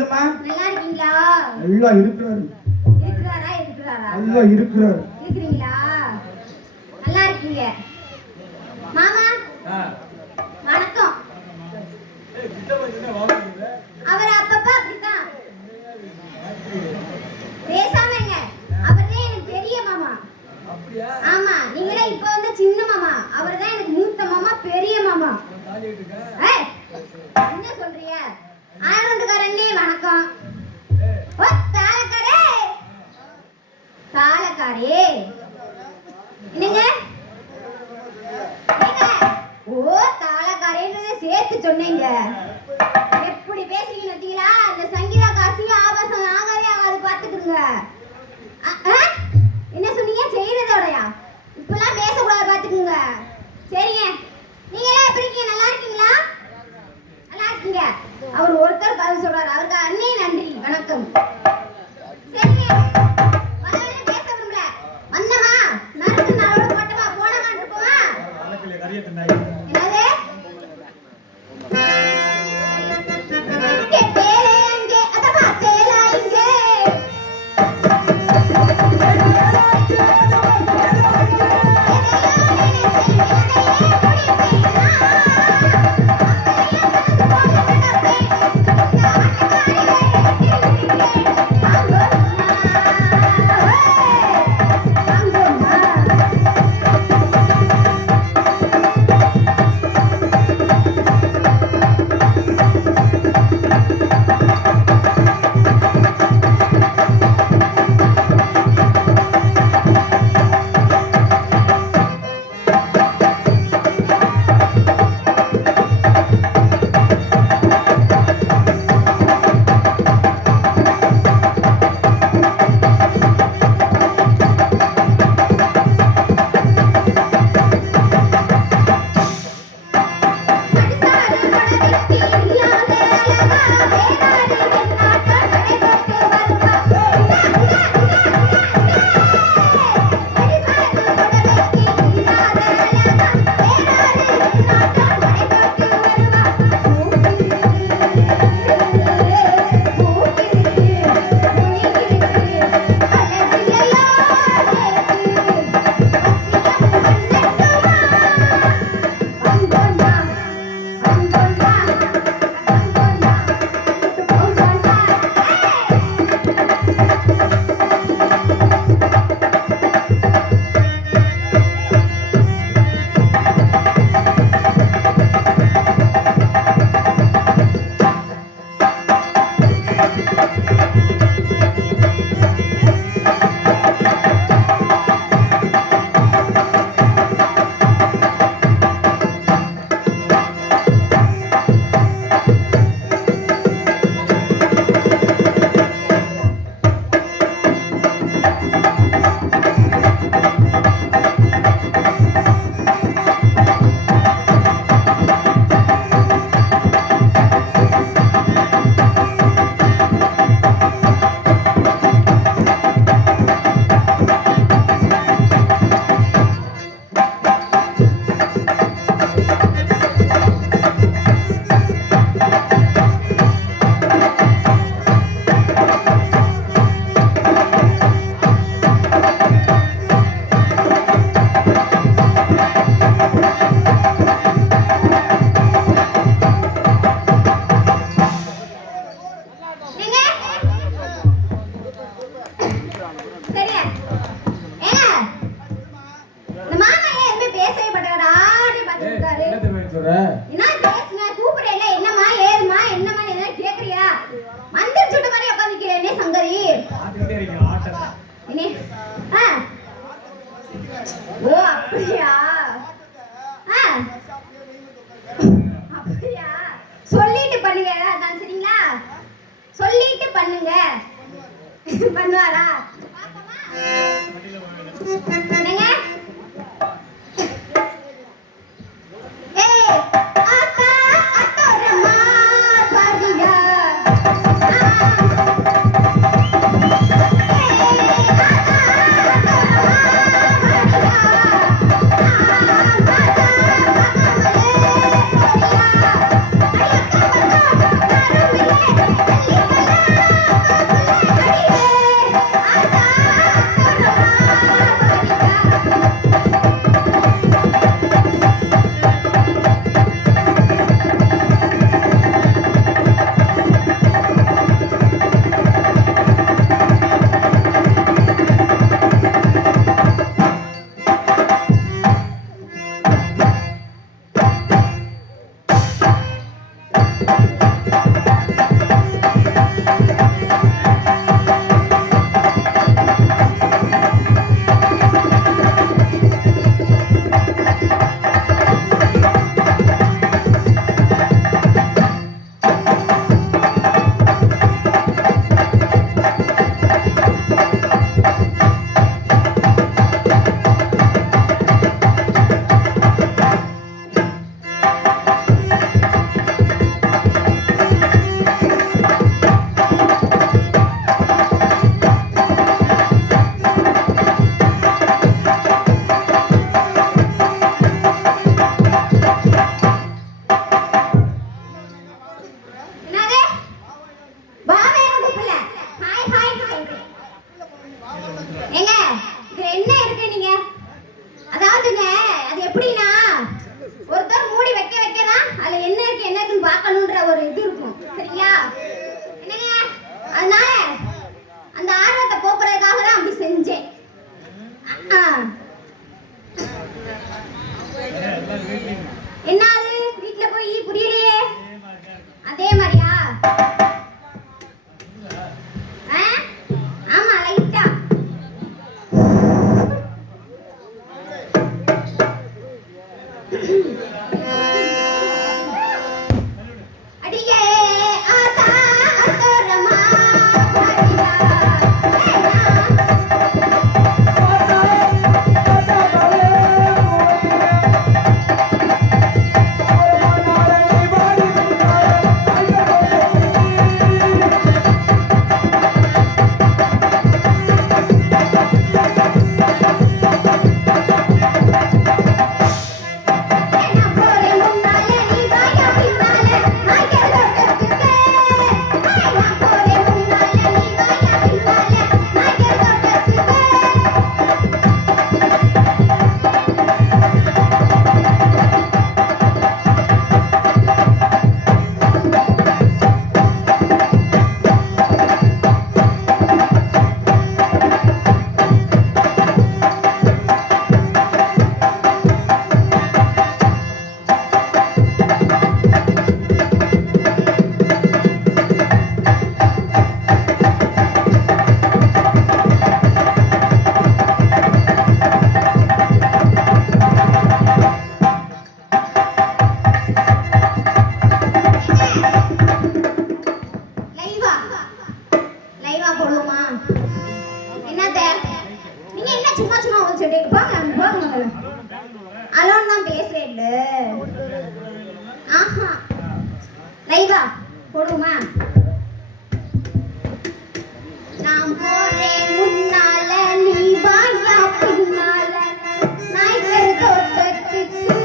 சொல்லுமா. நல்லா இருக்கீங்களா? நல்லா இருக்கிறாரு. இருக்கிறாரா? இருக்கிறாரா? நல்லா இருக்கிறாரு. இருக்கிறீங்களா? நல்லா இருக்கீங்க. மாமா வணக்கம். அவர் அப்பப்ப அப்படித்தான் பேசாமங்க. அவர்தான் எனக்கு பெரிய மாமா. ஆமா, நீங்களே இப்ப வந்து சின்ன மாமா. அவர்தான் எனக்கு மூத்த மாமா, பெரிய மாமா. என்ன சொல்றீங்க? ஆனந்தக்காரண்ணே வணக்கம். ஓ தாளக்காரே, தாளக்காரே என்னங்க? ஓ தாளக்காரேன்றதை சேர்த்து சொன்னீங்க. எப்படி பேசுறீங்க பார்த்தீங்களா? இந்த சங்கீதா காசிங்க ஆபாசம் ஆகவே ஆகாது, பார்த்துக்குங்க. என்ன சொன்னீங்க? செய்யறதோடயா? இப்பெல்லாம் பேசக்கூடாது, பார்த்துக்குங்க. சரிங்க, நீங்களே எப்படி இருக்கீங்க? நல்லா இருக்கீங்களா? நல்லா இருக்கீங்க. அவர் ஒருத்தர் பதில் சொல்றாரு. அவருக்கு அண்ணே நன்றி வணக்கம். சரிங்க, வரவே பேச விரும்பல. வந்தமா நறுக்கு நாளோட போட்டமா போனமா இருப்போமா? என்னது? கேட்டேலே அங்கே அத பார்த்தேல இங்கே. சொல்லிட்டு பண்ணுங்க. அதான் சரிங்களா? சொல்லிட்டு பண்ணுங்க. பண்ணுவாரா? என்னங்க? அதனால அந்த ஆர்வத்தை போக்குறதுக்காக தான் அப்படி செஞ்சேன். என்னது வீட்டுல போய் புரியலையே? அதே மாதிரியா? ஆமா லைட்டா. அடியே ஆதா அத்தரமா அடியா லைவா போடுவோமா? என்னத்த நீங்க என்ன சும்மா சும்மா வந்து சொல்லிட்டு போங்க. அலோன் தான் பேசுறேன். ஆஹா லைவா போடுவோமா? நான் போறேன் முன்னால நீ வாயா பின்னால நாய்க்கர் தோட்டத்துக்கு.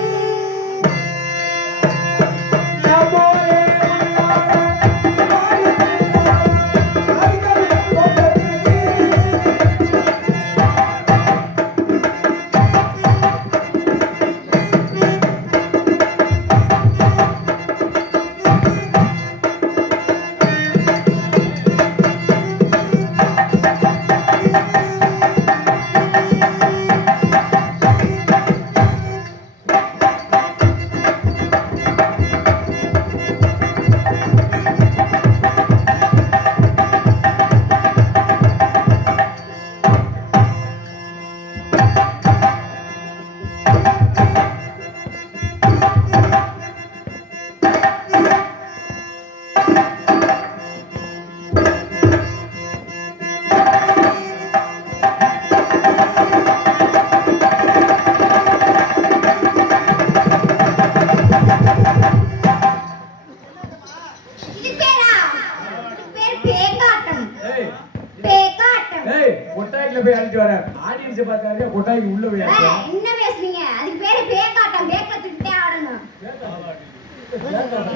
என்ன பேசுறீங்க? அதுக்கு பேரு பேக்காட்டம். பேக்கல திட்டே ஆடணும்.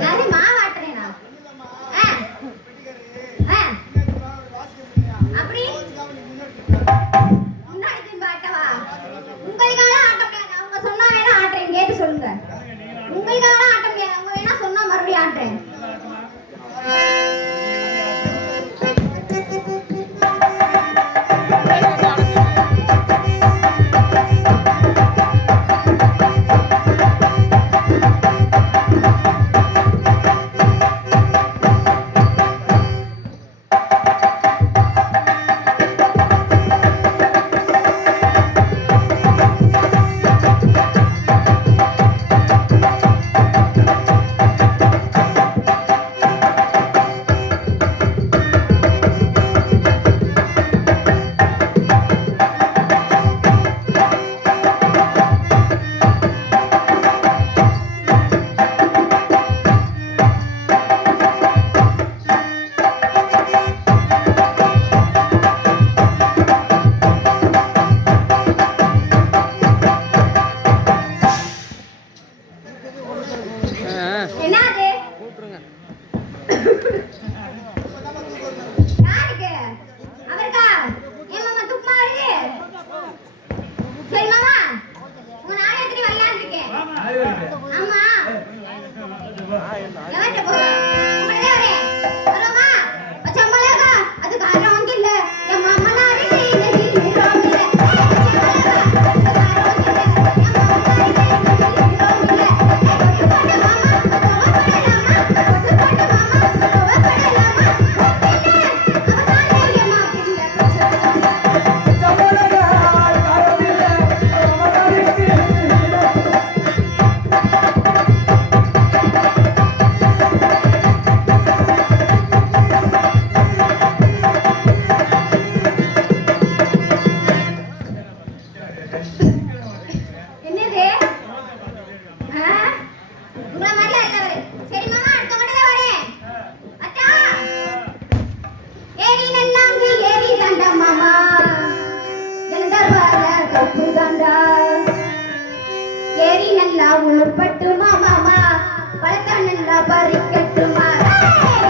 நான் மாவாட்டுறேனா? அப்படி முன்னாடி திரும்ப ஆட்டவா? உங்களுக்காக ஆட்ட முடியாது. அவங்க சொன்னா வேணா ஆட்டுறேன். கேட்டு சொல்லுங்க. உங்களுக்காக ஆட்ட முடியாது. அவங்க வேணா சொன்னா மறுபடியும் ஆட்டுறேன். கப்பு தாண்டா ஏரி நல்லா உளுப்பட்டுமா மாமா பழத்தா நல்லா பறிக்கட்டுமா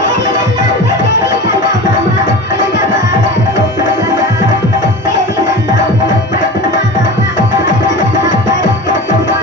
ஏரி நல்லா மாமா இந்த பாட கப்பு தாண்டா ஏரி நல்லா உளுப்பட்டுமா மாமா பழத்தா நல்லா பறிக்கட்டுமா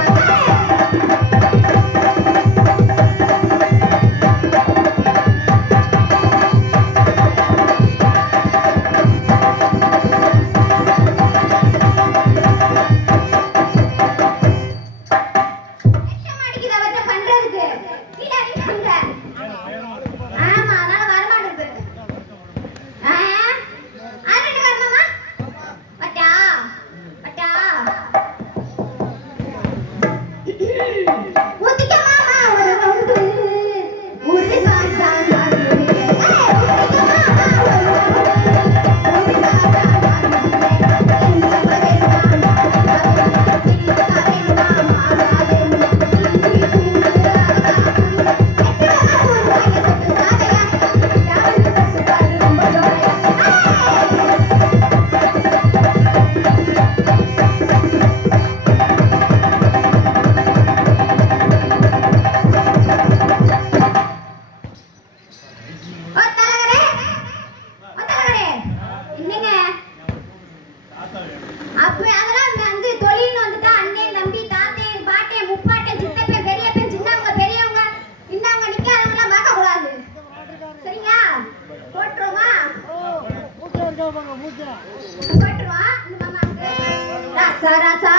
ராசா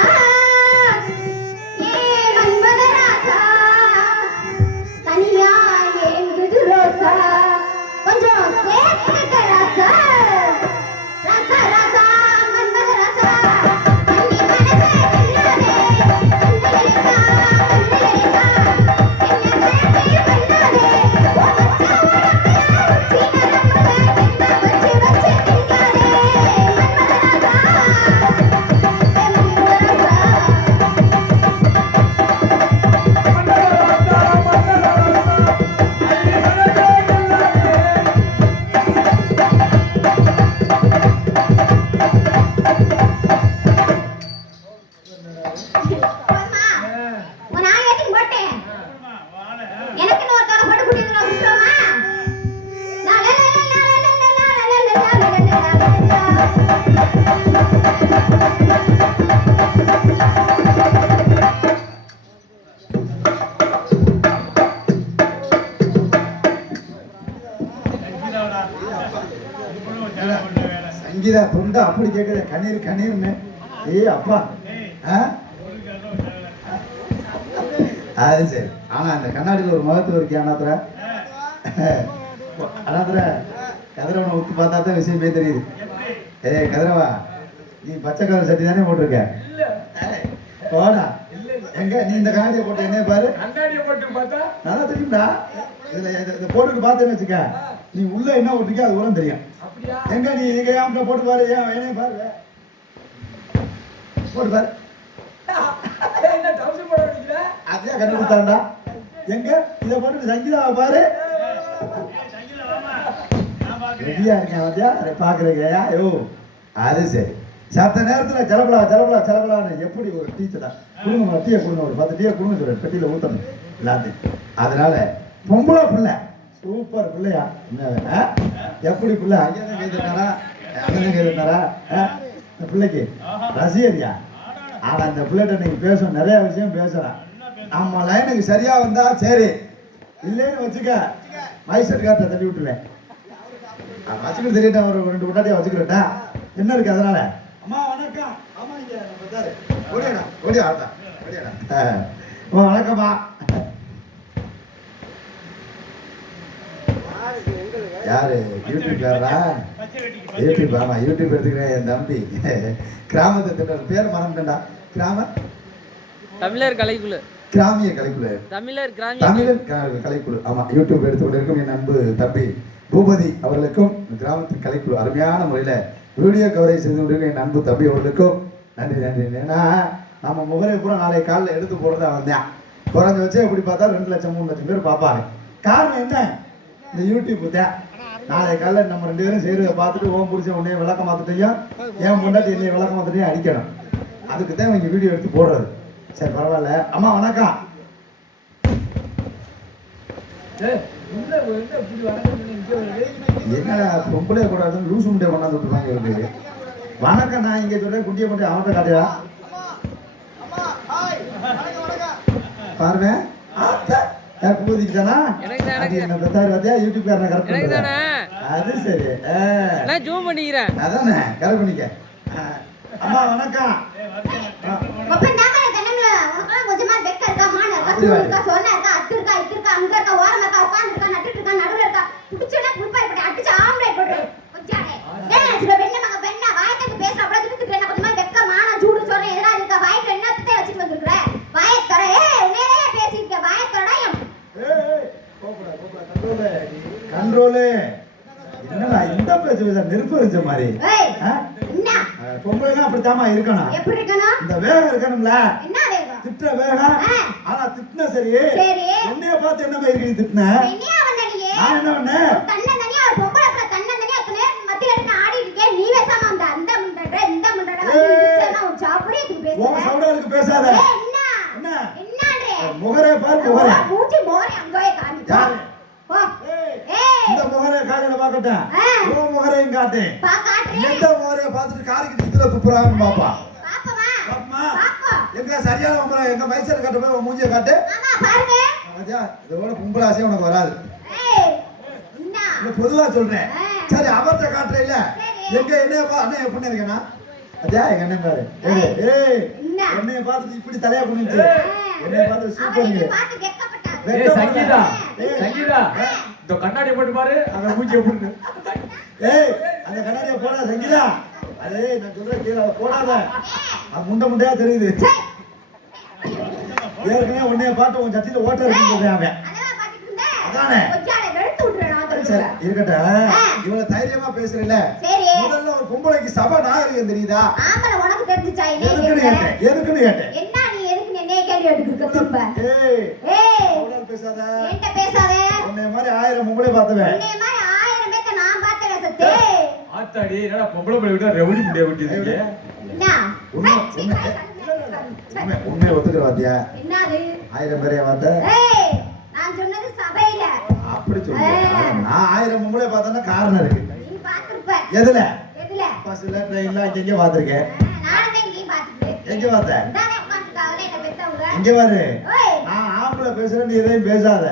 ஏ மன்மத ராசா தனியா ஏங்குது ரோசா கொஞ்சம் சேர்த்துக்க ராசா ராசா ராசா மன்மத ராசா அன்னி மனசே பின்னாலே அந்தலேசா அந்தலேசா என்ன கேட்டி பண்ணாதே ஓ மச்சா சீன நம்மள என்ன வச்சு வச்சு திங்காதே மன்மத சங்கீதா தொண்டா அப்படி கேட்குது கண்ணீர் கண்ணீர்னு ஏய் அப்பா அது சரி ஆனா அந்த கண்ணாடியில் ஒரு மகத்துவம் இருக்கே அண்ணாத்துற அண்ணாத்துற கதிரவனை ஊற்றி பார்த்தா தான் விஷயமே தெரியுது ஏய் கதிரவா நீ பச்சை கலர் சட்டி தானே போட்டிருக்க போடா எங்க நீ இந்த கண்ணாடியை போட்டு என்ன பாரு கண்ணாடியை போட்டு பார்த்தா நல்லா தெரியும்டா இதுல இதை போட்டுட்டு பார்த்தேன்னு வச்சுக்க நீ உள்ள என்ன ஓட்டிருக்க அது கூட தெரியும் அப்படியா எங்க நீ எங்க ஏன் போட்டு பாரு ஏன் வேணையும் பாரு போட்டு பாரு என்ன டவுசர் போட வேண்டியல அதே கண்டுபிடிச்சாண்டா எங்க இதை போட்டு சங்கீதாவை பாரு ரெடியா இருக்கேன் வந்தியா அதை பாக்குறீங்க ஐயோ அது சரி சத்த நேரத்துல செலப்பலான்னு எப்படி ஒரு டீச்சரா கொடுங்க டீயை கொடுங்க ஒரு 10 டீயை கொடுங்க சொல்ற பெட்டியில ஊத்தணும் எல்லாத்தையும் அதனால பொம்பளை பிள்ளை சூப்பர் பிள்ளையா என்ன எப்படி பிள்ளை அங்கேதான் கைதுனாரா அங்கதான் கைதுனாரா இந்த பிள்ளைக்கு ரசிகரியா ஆனா இந்த பிள்ளைகிட்ட நீங்க பேசணும் நிறைய விஷயம் பேசலாம் நம்ம லைனுக்கு சரியா வந்தா சரி இல்லைன்னு வச்சுக்க மைசெட் கார்ட்டை தள்ளி விட்டுருவேன் வச்சுக்கிட்டு தெரியட்டேன் ஒரு 2 முன்னாடியே வச்சுக்கிறட்டா என்ன இருக்கு அதனால அம்மா வணக்கம் ஆமா இங்க ஓடியாடா ஓடியாடா வணக்கம்மா யாரு யூடியூப்காரா யூடியூப் ஆமா யூடியூப் எடுத்துக்கிறேன் என் தம்பி கிராமத்தை திட்டம் பேர் மறந்துட்டா கிராம தமிழர் கலைக்குழு கிராமிய கலைக்குழு தமிழர் கலைக்குழு ஆமா யூடியூப் எடுத்து கொண்டிருக்கும் என் அன்பு தம்பி பூபதி அவர்களுக்கும் கிராமத்தின் கலைக்குழு அருமையான முறையில வீடியோ கவரேஜ் செய்து கொண்டிருக்கும் என் அன்பு தம்பி அவர்களுக்கும் நன்றி நன்றி. ஏன்னா நம்ம முகரை பூரா நாளை காலில் எடுத்து போடுறதா வந்தேன் குறைஞ்ச வச்சே எப்படி பார்த்தா 2 லட்சம் 3 லட்சம் பேர் பார்ப்பாங்க. காரணம் என்ன? இந்த யூடியூப் தான். நாளை காலையில் நம்ம 2 பேரும் செய்கிறத பார்த்துட்டு ஓம் பிடிச்ச உடனே விளக்கம் மாத்துட்டையும் ஏன் முன்னாடி என்னைய விளக்கம் மாத்துட்டையும் அடிக்கணும். அதுக்கு தான் இவங்க வீடியோ எடுத்து போடுறது. சரி பரவாயில்ல. அம்மா வணக்கம். ஏய், உள்ள என்ன இப்படி வணக்கம் இங்கே வருது? என்னடா பொம்பளை கூடாது லூசு முட்டையை கொண்டாந்து விட்டுருவாங்க இவருக்கு. வணக்கம் நான் இங்கே சொல்றேன், குண்டியை மட்டும் அவன்கிட்ட காட்டியா பாருங்க. பூதிக்கு தானா பெத்தாரு பார்த்தியா யூடியூப்ல கரெக்ட் எனக்கு தானே அது சரி. நான் ஜூம் பண்ணிக்கிறேன். அதானே கரெக்ட் பண்ணிக்க. அம்மா வணக்கம். அப்பன் தாங்க கண்ணம்ல உனக்கு கொஞ்சமா வெக்க இருக்கா மான இருக்கா சூ இருக்கா சொன்ன இருக்கா அட்டு இருக்கா இட்டு இருக்கா அங்க இருக்கா ஓரமா இருக்கா உட்கார்ந்து இருக்கா நட்டுட்டு இருக்கா நடுவுல இருக்கா புடிச்சனா புல்பாய் போட்டு அடிச்சு ஆம்லேட் போடு கொஞ்சானே ஏன் சில வெண்ண மக வெண்ண வாயத்துக்கு பேச அப்படியே திட்டு என்ன கொஞ்சமா வெக்க மான சூடு சொல்றேன் எதனா இருக்கா வாய்க்கு என்னத்தே வச்சிட்டு வந்திருக்கற வாயை தர ஏய் உன்னையே பேசிட்டு வாயை தரடா ஏய் கோபடா கண்ட்ரோல் என்னடா இந்த பேச்சு பேச நெருப்பு எரிஞ்ச மாதிரி. ஏய் என்ன பொம்பளைனா அப்படித்தாமா இருக்கணும். எப்படி இருக்கணும்? இந்த வேகம் இருக்கணும்ல. என்ன வேகம்? திட்ட வேகம். ஆனா திட்னா சரி. சரி. என்னைய பார்த்து என்ன மாதிரி இருக்கு திட்ன? என்னையா வந்தனியே? நான் என்ன பண்ணேன்? தன்னந்தனியா ஒரு பொம்பளை அப்பற தன்னந்தனியா அத்தனை மத்தியில எடுத்து ஆடிட்டு இருக்கே நீ பேசாம அந்த அந்த முண்டட இந்த முண்டட வந்து ஒரு சாப்பிடுறதுக்கு பேசுற. உன் சவுடாலுக்கு பேசாத. என்ன? என்ன? என்னன்றே? முகரே பாரு முகரே. மூஞ்சி மோரே அங்கவே காமி. யாரு? போ. ஏய் இந்த முகரே காலையில பாக்கட்டேன். ஓ முகரையும் காட்டு. பா காட்டுறே. எந்த முகரே பார்த்துட்டு காரிக்கு திட்டுற துப்புறான்னு பாப்பா. பாப்பமா. பாப்பமா. பாப்பா. எங்க சரியான முகரே எங்க மைசர் கட்ட போய் உன் மூஞ்சிய காட்டு. ஆமா பாருங்க. அதா இதோட கும்பலாசே உனக்கு வராது. ஏய் என்ன? நான் பொதுவா சொல்றேன். சரி அவர்ட்ட காட்டுற இல்ல. எங்க என்ன அண்ணே எப்படி இருக்கேனா? அதா எங்க அண்ணன் பாரு. ஏய் என்னைய பார்த்துட்டு இப்படி தலைய குனிஞ்சு. என்னைய பார்த்து சூப்பர்ங்க. அவனை பார்த்து வெக்கப்பட்டாங்க. ஏய் சங்கீதா, சங்கீதா, இந்த கண்ணாடி போட்டு பாரு, அங்க மூஞ்சிய போட்டு. ஏய் அந்த கண்ணாடிய போடா சங்கீதா. அதே நான் சொல்றேன் கேளு அத போடாத. அது முண்டையா தெரியுது. ஏற்கனவே உன்னைய பார்த்து உன் சட்டில ஓட்ட இருக்குன்னு அவன். அதெல்லாம் பாத்துட்டு இருந்தே. அதானே. கொஞ்சால வெளுத்து விட்டுறேன் நான் சரி சொல்றேன். இருக்கட்டும். இவ்வளவு தைரியமா பேசுறீல. சரி. முதல்ல ஒரு பொம்பளைக்கு சபை நாகரிகம் தெரியுதா? ஆம்பள உனக்கு தெரிஞ்சுச்சா எதுக்குன்னு கேட்டேன். எதுக்குன்னு கேட்டேன். என்ன நீ எதுக்கு என்னைய கேள்வி எடுத்துக்க திரும்ப? ஏய் ஏய் அவளால பேசாத. என்கிட்ட பேசாத. உன்னை மாதிரி 1000 பொம்பளை பார்த்தவன். உன்னை மாதிரி 1000 பேத்த நான் பார்த்த ரசத்தே. ஆத்தாடி என்னடா பொம்பளை பிள்ளை விட்டா ரெவடி முடிய விட்டுருக்கீங்க. என்ன? உண்மை ஒத்துக்கிற வாத்தியா? என்னது? 1000 பேரைய பார்த்த? ஏய் நான் சொன்னது சபையில. அப்படி சொல்லுங்க. நான் 1000 பொம்பளை பார்த்தேன்னா காரணம் இருக்கு. நீ பார்த்திருப்ப. எதுல? எதுல? பஸ்ல ட்ரெயின்ல அங்கங்க பாத்துர்க்கேன். நானும் தான் இங்கேயும் பார்த்துட்டேன். எங்க பார்த்த? இதானே உட்காந்துட்டாங்களே என்ன பெத்தவங்க. இங்க பாரு. ஓய் நான் ஆம்பளை பேசுறேன் நீ எதையும் பேசாத.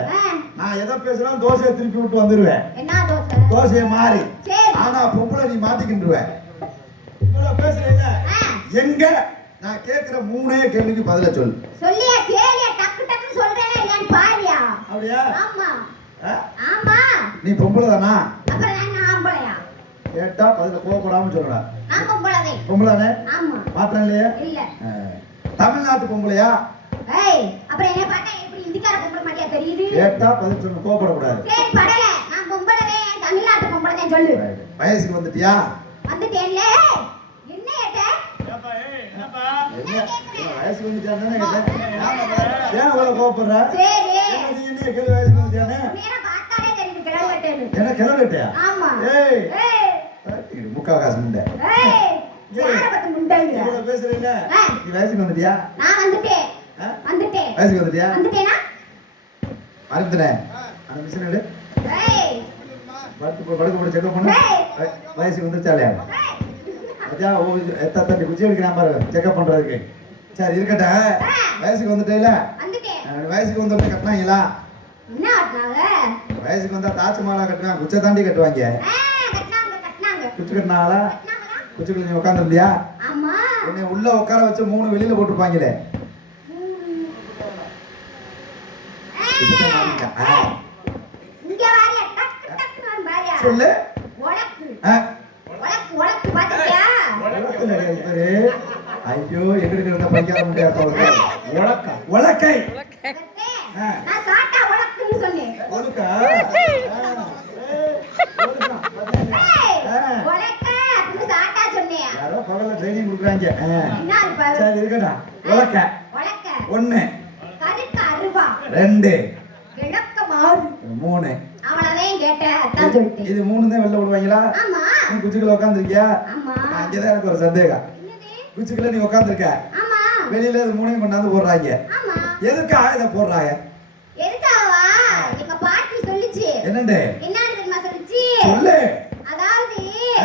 நான் எதை பேசுறேன் தோசையை திருப்பி விட்டு வந்துருவேன். என்ன தோசை? தோசையை மாறி. சரி. ஆனா பொம்பளை நீ மாட்டிக்கின்றுவ. இவ்வளவு பேசுறீங்க. எங்க நான் கேக்குற 3 கேள்விக்கு பதில சொல்லு. சொல்லியா கேளியா டக்கு டக்குன்னு சொல்றேனே இல்லன்னு பாரியா. அப்படியா? ஆமா. ஆ? ஆமா. நீ பொம்பளை தானா? அப்புறம் நான் ஆம்பளையா? கேட்டா பதில கோவப்படாம சொல்லடா. நான் பொம்பளைதே. பொம்பளைதானே? ஆமா. மாற்றம் இல்லையா? இல்ல. தமிழ்நாட்டு பொம்பளையா? ஏய் அப்புறம் என்ன பார்த்தா எப்படி இந்திக்கார பொம்பளை மாதிரியா தெரியுது? கேட்டா பதில் சொல்லு கோவப்படக்கூடாது. சரி படல நான் பொம்பளைதே தமிழ்நாட்டு பொம்பளைதே சொல்லு. வயசுக்கு வந்துட்டியா? வந்துட்டேன்ல. என்ன ஏட்ட? என்ன வயசுக்கு வந்துட்டானே கேட்டேன். ஏன் அவ்வளவு கோவப்படுற? சரி. நீ என்ன கேள்வி வயசுக்கு வந்துட்டானே? நேரா பார்த்தாலே தெரியுது கிளம்பட்டேன்னு. என்ன கிளம்பிட்டியா? ஆமா. ஏய் ஏய் இது முக்காகாசு முண்டை. ஏய் யார பத்தி முண்டங்க? இவ்வளவு பேசுறீங்க. நீ வயசுக்கு வந்துட்டியா? நான் வந்துட்டேன். வந்துட்டேன். வயசுக்கு வந்துட்டியா? வந்துட்டேனா? மறந்துட்டே. அந்த மிஷின் எடு. ஏய் படுக்க போட்டு செக் பண்ணு. வயசுக்கு வந்துச்சாலே. அஜா ஓ தட்டி குச்சி எடுக்கிறான் பாரு செக்அப் பண்றதுக்கு. சரி இருக்கட்டும். வயசுக்கு வந்துட்டேல? வந்துட்டேன். வயசுக்கு வந்தோடனே கட்டினாங்களா? என்ன ஆட்னாங்க? வயசுக்கு வந்தா தாஜ் மஹாலா கட்டுவாங்க, குச்சை தாண்டி கட்டுவாங்க. கட்டினாங்க. குச்சி கட்டினாங்களா? கட்டினாங்களா? குச்சிக்குள்ள நீ உட்காந்துருந்தியா? ஆமா. உன்னை உள்ள உட்கார வச்சு 3 வெளியில போட்டுருப்பாங்களே. இங்க வாரியா டக்கு டக்குன்னு வந்து வாரியா. சொல்லு. உலக்கு. ஆ? உலக்கு பாத்தியா? உலக்குல பேரு. ஐயோ எங்களுக்கு இருந்த பைக்கார முடியாது. உலக்கா. உலக்கை. நான் சாட்டா உலக்குன்னு சொன்னேன். உலக்கா. உலக்க அப்படின்னு சாட்டா சொன்னேன். யாரோ பகல்ல ட்ரைனிங் கொடுக்குறாங்க. என்ன இருப்பாரு? சரி இருக்கட்டும். உலக்க. உலக்க. 1 கருக்கு அருவா. 2 கிழக்க மாறு. 3 அவளவே கேட்டேன் அதான் சொல்லிட்டேன். இது 3 தான் வெளில விடுவாங்களா? ஆமா. நீ குச்சிக்குள்ள உட்காந்துருக்கியா? ஆமா. அங்கதான் எனக்கு ஒரு சந்தேகம். என்னது? குச்சிக்குள்ள நீ உட்காந்துருக்க, ஆமா வெளியில இது மூணையும் கொண்டாந்து போடுறாங்க. ஆமா. எதுக்காக இதை போடுறாங்க? எதுக்காகவா? எங்க பாட்டி சொல்லுச்சு. என்னண்டு என்னன்னு தெரியுமா சொல்லுச்சு? சொல்லு. அதாவது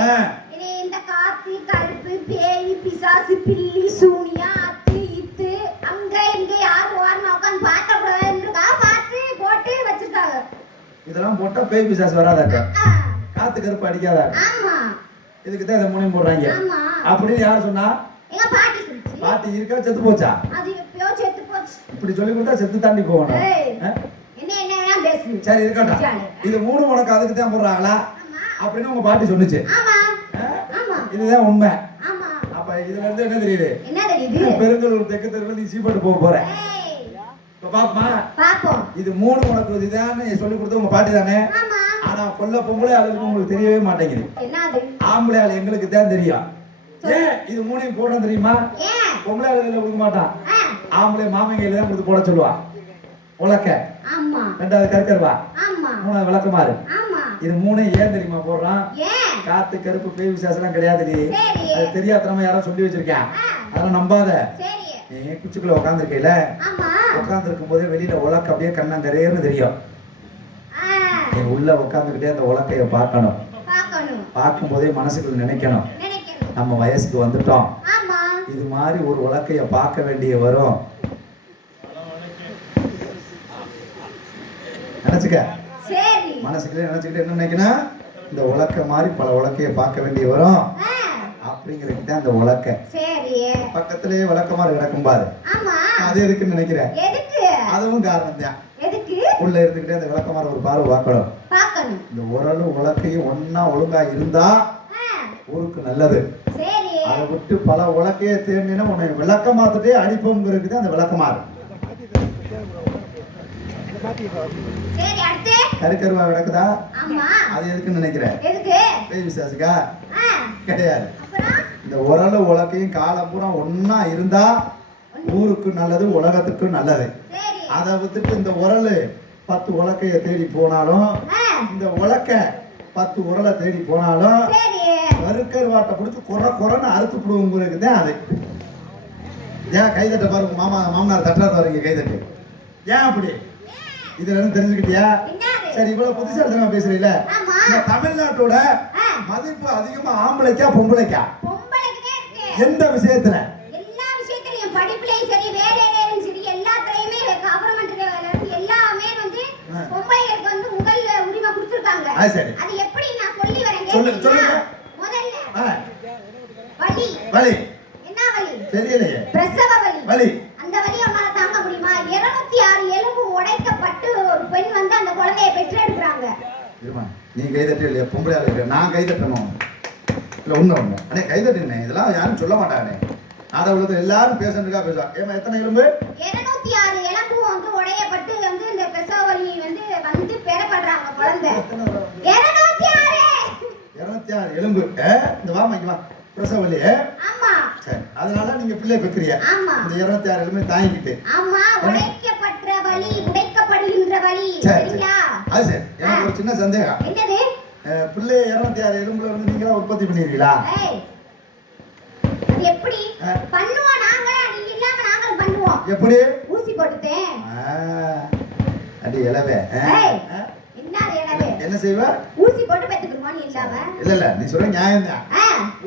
ஆ. இது இந்த காத்து கருப்பு பேய் பிசாசு பில்லி சூனியா அத்து இத்து அங்க இங்க யாரும் ஓரமா உட்காந்து பார்க்க கூடாதுன்றா பார்த்து போட்டு வச்சிருக்காங்க. இதெல்லாம் போட்டா பேய் பிசாசு வராதாக்க, ஆ, காத்து கருப்பு அடிக்காதாக்க. ஆமா இதுக்கு தான் இதை மூணையும் போடுறாங்க ஆமா. அப்படின்னு யார் சொன்னா? எங்க பாட்டி சொல்லுச்சு. பாட்டி இருக்கா செத்து போச்சா? அது எப்பயோ செத்து போச்சு. இப்படி சொல்லி கொடுத்தா செத்து தாண்டி போகணும். ஏய், ஆ? என்ன என்ன பேசு. சரி இருக்கட்டும். இது மூணு உனக்கு அதுக்கு தான் போடுறாங்களா ஆமா அப்படின்னு உங்க பாட்டி சொன்னுச்சு. ஆமா ஆ? ஆமா இதுதான் உண்மை. ஆமா. அப்ப இதுல இருந்து என்ன தெரியுது? என்ன தெரியுது? பெருங்கலூர் தெற்கு தெருவில் நீ சீப்பட்டு போக போற. ஏய், இப்ப பாப்பமா, பாப்போம். இது மூணு உனக்கு இதுதான் சொல்லி கொடுத்த உங்க பாட்டி தானே. ஆமா. ஆனா கொல்ல பொம்பளை ஆளுக்கு உங்களுக்கு தெரியவே மாட்டேங்குது. என்னது? ஆம்பளை ஆளு எங்களுக்கு தான் தெரியும். ஏன் இது மூணையும் போடுறது தெரியுமா? ஏன்? பொம்பளை ஆளுகளை கொடுக்க மாட்டான். ஆ, ஆம்பளை மாமங்கையில தான் கொடுத்து போட சொல்லுவான். உலக்க, ஆமா ரெண்டாவது கற்கருவா, ஆமா மூணாவது விளக்கமாறு. ஆமா. இது மூணையும் ஏன் தெரியுமா போடுறான்? ஏன்? காத்து கருப்பு பேய் விசாசெல்லாம் கிடையாதுடி. சரி. அது தெரியாதனமா யாரோ சொல்லி வச்சிருக்கேன். ஆ, அதெல்லாம் நம்பாத. சரி. நீ குச்சிக்குள்ள உட்காந்துருக்கையில ஆமா. உட்காந்துருக்கும் போதே வெளியில உலக்க அப்படியே கண்ணங்கரேன்னு தெரியும். ஆ, நீ உள்ள உட்காந்துக்கிட்டே அந்த உலக்கைய பார்க்கணும். பார்க்கணும். பார்க்கும் போதே மனசுக்குள்ள நினைக்கணும், நினைக்கணும். நம்ம வயசுக்கு வந்துட்டோம், ஆமா. இது மாதிரி ஒரு உலக்கைய பார்க்க வேண்டிய வரும். நினைச்சுக்க, சரி. மனசுக்குள்ளே நினைச்சுக்கிட்டு என்ன நினைக்கணும், இந்த உலக்க மாதிரி பல உலக்கைய பார்க்க வேண்டிய வரும் ஆ, அப்படிங்கிறதுக்கு தான் அந்த உலக்க. சரி. பக்கத்திலேயே விளக்கமாறு கிடக்கும் பாரு, ஆமா. அது எதுக்குன்னு நினைக்கிறேன்? எதுக்கு? அதுவும் காரணம் தான். எதுக்கு? உள்ள இருந்துகிட்டே அந்த விளக்கமாறு ஒரு பார்வை பார்க்கணும். பார்க்கணும். இந்த உரலும் உலக்கையும் ஒன்னா ஒழுங்கா இருந்தா ஆ, ஊருக்கு நல்லது. சரி. அதை விட்டு பல உலக்கைய தேடினா உன்னை விளக்கமாத்துட்டே அடிப்போங்கிறதுக்கு தான் அந்த விளக்கமாறு. சரி, அடுத்து? கருக்கருவா கிடக்குதா? ஆமா. அது எதுக்குன்னு நினைக்கிறேன்? எதுக்கு? பேய் விசாசுக்கா? ஆ, கிடையாது. அப்புறம்? இந்த உரலும் உலக்கையும் காலம் பூரா ஒன்னா இருந்தா ஊருக்கு நல்லது, உலகத்துக்கும் நல்லது. சரி. அதை விட்டுட்டு இந்த உரல் 10 உலக்கைய தேடி போனாலும், ஆ, இந்த உலக்க 10 உரலை தேடி போனாலும் சரி. கருக்கருவாட்டை பிடிச்சி குறைன்னு அறுத்து விடுவோங்கிறதுக்கு தான் அது. ஏன் கைதட்ட பாருங்க, மாமனார் தட்டுறாரு பாருங்க கைதட்டு. ஏன் அப்படி? இதுல இருந்து தெரிஞ்சுக்கிட்டியா? என்னது? சரி, இவ்வளவு புத்திசாலித்தனமா பேசுறீல. ஆமா. இந்த தமிழ்நாட்டோட ஆ, மதிப்பு அதிகமா ஆம்பளைக்கா பொம்பளைக்கா? பொம்பளைக்குதான் இருக்கு. எந்த விஷயத்துல? எல்லா விஷயத்திலயும், படிப்புலயும் சரி, வேலையிலயும் சரி, எல்லாத்துலயுமே கவர்மெண்ட் எல்லாமே வந்து ஆ. பொம்பளைகளுக்கு வந்து முதல் உரிமை கொடுத்திருக்காங்க. அது சரி. அது எப்படி நான் சொல்லி வரேன் சொல்லு, கேக்குறீங்களா? சொல்லுங்க. முதல்ல ஆ, வலி. வலி. என்ன வலி? தெரியலையே. பிரசவ வலி. வலி. அந்த வலி உன்னால தாங்க முடியுமா? 206 எலும்பு உடைக்கப்பட்டு ஒரு பெண் வந்து அந்த குழந்தையை பெற்றெடுக்கிறாங்க. இருமா, நீ கைதட்டு இல்லையா? பொம்பளை ஆளு நான் கைதட்டணும் இல்ல? ஒண்ணு அண்ணே கைதட்டுனே, இதெல்லாம் யாரும் சொல்ல மாட்டானே. நாடகத்துல எல்லாரும் பேசணுக்கா பேசுவாங்க. ஏமா எத்தனை எலும்பு? 206 எலும்பு வந்து உடையப்பட்டு வந்து இந்த பிரசவ வலி வந்து பெறப்படுறாங்க குழந்தை. 206. 206 எலும்பு. இந்த வாமா இங்க வா. பிரசவலி. ஆமா. சரி, அதனால நீங்க பிள்ளை பெக்குறீங்க. ஆமா. இந்த 206 எலும்பு தாங்கிக்கிட்டு. ஆமா, உடைக்கப்பட்ட வலி, உடைக்கப்படுகின்ற வலி. சரி, சரியா? அது சரி. எனக்கு ஒரு சின்ன சந்தேகம். என்னது? பிள்ளை 206 எலும்புல வந்து நீங்களா உற்பத்தி பண்ணிருக்கீங்களா? ஏய், அது எப்படி பண்ணுவோம்? நாங்களே நீங்க இல்லாம நாங்களும் பண்ணுவோம். எப்படி? ஊசி போட்டுட்டேன். அடி இலவே. ஏய், என்ன அது என்னது? என்ன செய்வ? ஊசி போட்டு பெத்துக்குருவோம் நீ இல்லாம. இல்ல நீ சொல்ற நியாயம் தான்.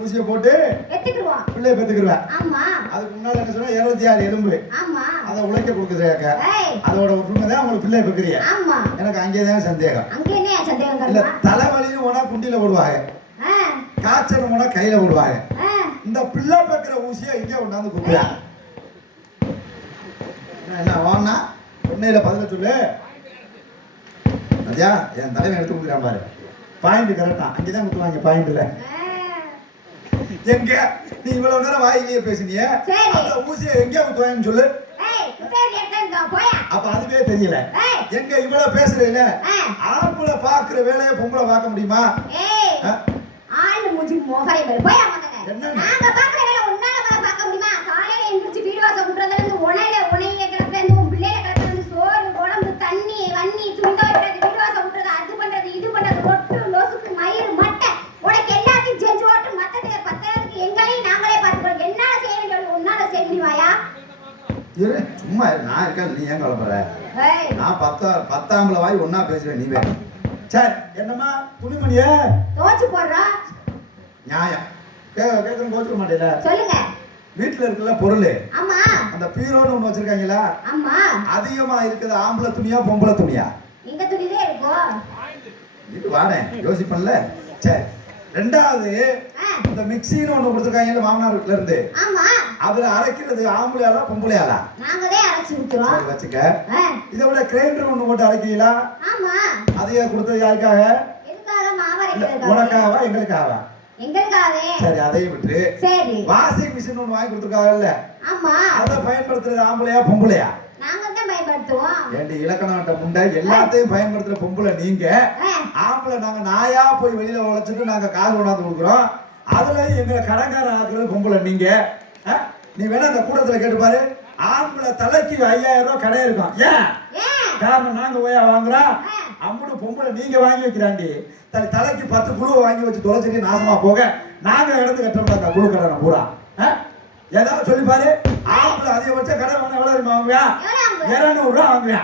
ஊசிய போட்டு பெத்துக்குருவோம். பிள்ளைய பெத்துக்குருவ. ஆமா. அதுக்கு முன்னால என்ன சொன்னா 206 எலும்பு. ஆமா. அத உழைக்க கொடுக்குறேக்க. ஏய், அதோட உண்மை தான் உங்களுக்கு பிள்ளைய பெக்குறீங்க. ஆமா. எனக்கு அங்கே தான் சந்தேகம். அங்க என்ன சந்தேகம் இல்ல, கருமா? தலைவலின்னு போனா குண்டில போடுவாங்க, காய்ச்சல் போனா கையில போடுவாங்க. இந்த பிள்ளை பெக்கிற ஊசியை இங்கே கொண்டாந்து கொடுக்குறா. என்ன வாங்கினா உண்மையில பதில சொல்லு. அதா என் தலைவன் எடுத்து கொடுக்குறான் பாரு. பாயிண்ட் கரெக்டா அங்கேதான் குத்துவாங்க. பாயிண்ட்ல எங்க நீ இவ்வளவு நேரம் வாயிலேயே பேசினியே, அந்த ஊசியை எங்க குத்துவாங்கன்னு சொல்லு. அப்ப அதுவே தெரியல. எங்க இவ்வளவு பேசுறீல, ஆம்பளை பாக்குற வேலையை பொம்பளை பார்க்க முடியுமா? ஆளு மூஞ்சி மோகரை போய் என்ன நாங்க பாக்குற வேலை உன்னால பார்க்க முடியுமா? காலையில எந்திரிச்சு வீடு வாசல் கூட்டுறதுல இருந்து உனையில கிடக்குற இருந்து உன் பிள்ளையில கிடக்குற இருந்து சோறு குழம்பு தண்ணி வண்ணி துணி துவைக்கிறது வீடு வாசல் கூட்டுறது அது பண்றது இது பண்றது ஒட்டு லோசுக்கு மயிறு மட்டை உனக்கு எல்லாத்தையும் செஞ்சு ஓட்டு மத்ததுக்கு பத்ததுக்கு எங்களையும் நாங்களே பார்த்துக்கிறோம். என்னால செய்ய இரு சும்மா இரு. நான் இருக்கேன், நீ ஏன் கவலைப்படுற? ஏய் நான் பத்தாம்பளை வாய் ஒண்ணா பேசுவேன், நீ வேற. சரி என்னம்மா துணிமணியே தோச்சு போடுறா. நியாயம் கேட்கணும், கோச்சுக்க மாட்டேல. சொல்லுங்க. வீட்டுல இருக்குல்ல பொருள், ஆமா அந்த பீரோன்னு ஒண்ணு வச்சிருக்காங்களா, ஆமா. அதிகமா இருக்குது ஆம்பளை துணியா பொம்பளை துணியா? எங்க துணிலே இருக்கும். இது வாடேன் யோசிப்பேன்ல. சரி ரெண்டாவது இந்த மிக்சின்னு ஒண்ணு கொடுத்துருக்காங்கல்ல மாமனார் வீட்டுல இருந்து, ஆமா. அதுல அரைக்கிறது ஆம்பளையாளா பொம்பளையாளா? நாங்களே அரைச்சு ஊத்துறோம். சரி வச்சுக்க. இதை விட கிரைண்டர் ஒண்ணு போட்டு அரைக்கிறீங்களா? ஆமா. அதையே கொடுத்தது யாருக்காக? எதுக்காக? மாவு அரைக்கிறதுக்காக. உனக்காவா எங்களுக்காவா? எங்களுக்காகவே. சரி அதையும் விட்டு சரி வாஷிங் மிஷின் ஒண்ணு வாங்கி கொடுத்துருக்காங்கல்ல, ஆமா. அதை பயன்படுத்துறது ஆம்பளையா பொம்பளையா? நாங்க தான் பயன்படுத்துவோம். ஏண்டி இலக்கணம் முண்டை, எல்லாத்தையும் பயன்படுத்துற பொம்பளை நீங்க, ஆம்பளை நாங்க நாயா போய் வெளியில உழைச்சிட்டு நாங்க காசு கொண்டாந்து கொடுக்குறோம், அதுல எங்களை கடன்காரன் ஆக்குறது பொம்பளை நீங்க. நீ வேணா அந்த கூட்டத்துல கேட்டு பாரு, ஆம்பளை தலைக்கு 5000 ரூபாய் கடை இருக்கும். ஏன் காரணம்? நாங்க போயா வாங்குறோம், அம்புடு பொம்பளை நீங்க வாங்கி வைக்கிறாண்டி. தலைக்கு 10 குழுவை வாங்கி வச்சு தொலைச்சிட்டு நாசமா போக நாங்க இடத்து கட்டுறோம் அந்த குழு கடனை பூரா. ஏதாவது சொல்லி பாரு, ஆம்பளை அதிகபட்ச கடை வேணும் எவ்வளவு வாங்குவியா? 200 ரூபா வாங்குவியா?